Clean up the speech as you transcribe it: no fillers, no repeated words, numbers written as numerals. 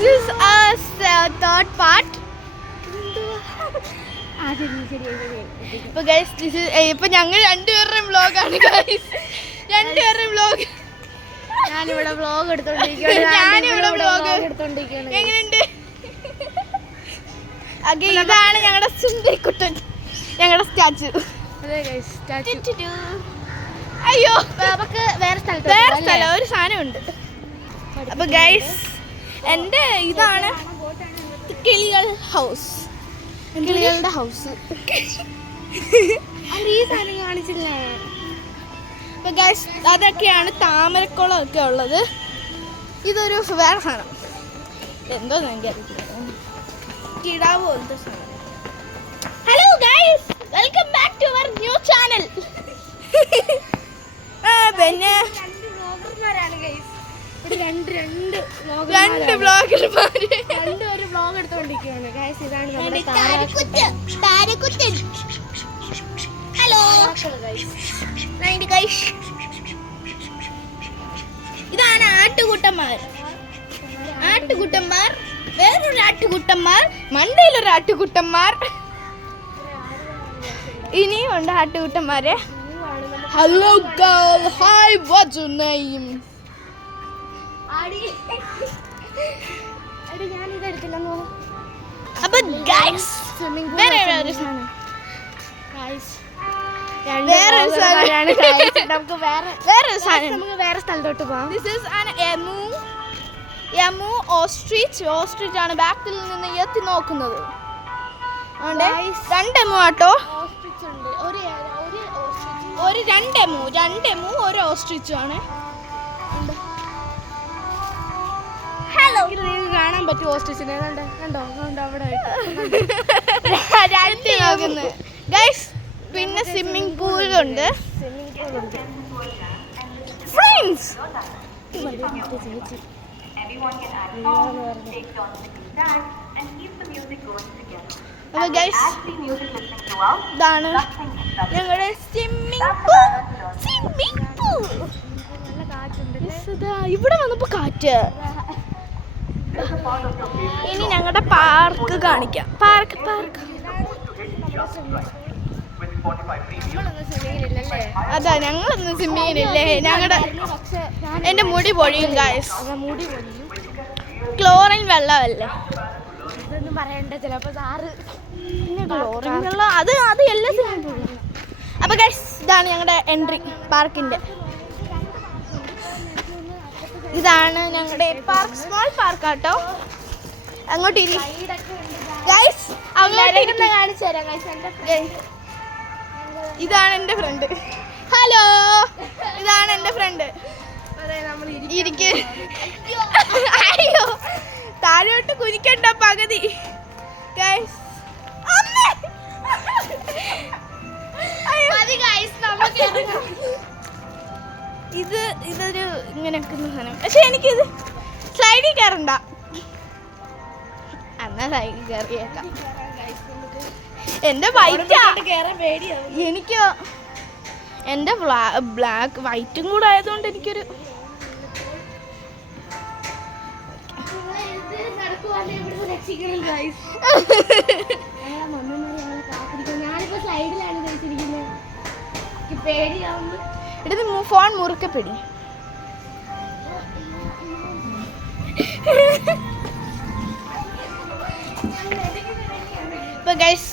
This is our third part. ഇപ്പൊ guys ഇപ്പൊ ഞങ്ങൾ രണ്ടുപേരുടെയും വ്ലോഗാണ് ഗൈസ്. രണ്ടുപേരുടെയും വ്ലോഗ്. ഞാനിവിടെ വ്ലോഗ് എടുത്തോണ്ടിരിക്കുകയാണ്. എങ്ങനെയുണ്ട്? ഇതാണ് ഞങ്ങളുടെ സുന്ദരിക്കുട്ടൻ, ഞങ്ങളുടെ സ്റ്റാച്ചു. അയ്യോ നമുക്ക് വേറെ സ്ഥലം ഒരു സാധനമുണ്ട്. അപ്പൊ ഗൈസ് എൻ്റെ ഇതാണ് കിളികളുടെ ഹൗസ്. ഈ സാധനം കാണിച്ചില്ലേ? അപ്പൊ ഗൈസ് അതൊക്കെയാണ് താമരക്കുളം ഒക്കെ ഉള്ളത്. ഇതൊരു വേറെ സാധനം എന്തോ എനിക്കറിയില്ല, കിടാവ് പോലത്തെ സാധനം. Hello guys, welcome back to our new channel. പിന്നെ രണ്ട് ബ്ലോഗർമാര് രണ്ടുപേരും വ്ലോഗ് എടുത്തോണ്ടിരിക്കുകയാണ് ഗൈസ്. ഇതാണ് നമ്മുടെ ഹലോ ഇതാണ് ആട്ടുകുട്ടന്മാർ. വേറൊരു ആട്ടുകുട്ടന്മാർ, മണ്ടയിലൊരു ആട്ടുകുട്ടന്മാർ, ഇനിയും ഉണ്ട് ആട്ടുകുട്ടന്മാരെ. Hello girl, hi, what's your name? അപ്പൊ ഗൈസ് വേറെ ഒരു സാധനം, നമുക്ക് വേറെ സ്ഥലത്തോട്ട് പോവാം. This is an emu ostrich. Ostrich ആണ് ബാക്കിൽ നിന്ന് എത്തി നോക്കുന്നത്. രണ്ട് എമു ആട്ടോ, രണ്ട് എമു ഒരു ഓസ്ട്രിച്ചും ആണ്. ഹലോ, കാണാൻ പറ്റും ഓസ്ട്രിച്ചിനെ. കണ്ടോ അവിടെ നോക്കുന്നത് ഗൈസ്. പിന്നെ സ്വിമ്മിംഗ് പൂളുണ്ട്. ഫ്രണ്ട്സ് അപ്പോൾ ഗൈസ് ഇതാണ് ഞങ്ങളുടെ സ്വിമ്മിംഗ് പൂൾ. ഇവിടെ വന്നപ്പോൾ കാറ്റ്. ഇനി ഞങ്ങളുടെ പാർക്ക് കാണിക്കാം. പാർക്ക് അതാ, ഞങ്ങളൊന്നും സ്വിമ്മിങ്ങിലില്ലേ. എൻ്റെ മുടി പൊഴിയും ഗൈസ്. ക്ലോറിൻ വെള്ളമല്ലേ, ഇതൊന്നും പറയണ്ട. ചിലപ്പോൾ സാറ് ക്ലോറിൻ വെള്ളം അത് എല്ലാത്തിനും പൊഴിയും. അപ്പോൾ ഗൈസ് ഇതാണ് ഞങ്ങളുടെ എൻട്രി പാർക്കിൻ്റെ. ഇതാണ് ഞങ്ങളുടെ പാർക്ക്, സ്മോൾ പാർക്കാട്ടോ. അങ്ങോട്ട് ഗൈസ്, അങ്ങോട്ട് കാണിച്ചു തരാം ഗൈസ്. ഇതാണ് എൻ്റെ ഫ്രണ്ട്. ഹലോ, ഇതാണ് എൻ്റെ ഫ്രണ്ട്. ഇരിക്ക്. അയ്യോ, താഴോട്ട് കുനിക്കണ്ട പകുതി ഗൈസ്. ഇതൊരു ഇങ്ങനെ നിൽക്കുന്ന സാധനം. പക്ഷെ എനിക്കിത് സ്ലൈഡിൽ കയറണ്ട. എന്നാ സൈഡിൽ കയറിയേക്കാം. എൻ്റെ വൈറ്റ് എനിക്ക് എൻ്റെ ബ്ലാക്ക് വൈറ്റും കൂടെ ആയതുകൊണ്ട് എനിക്കൊരു എടുത്ത് ഫോൺ മുറുക്കെ പിടി. ഇപ്പൊ ഗൈസ്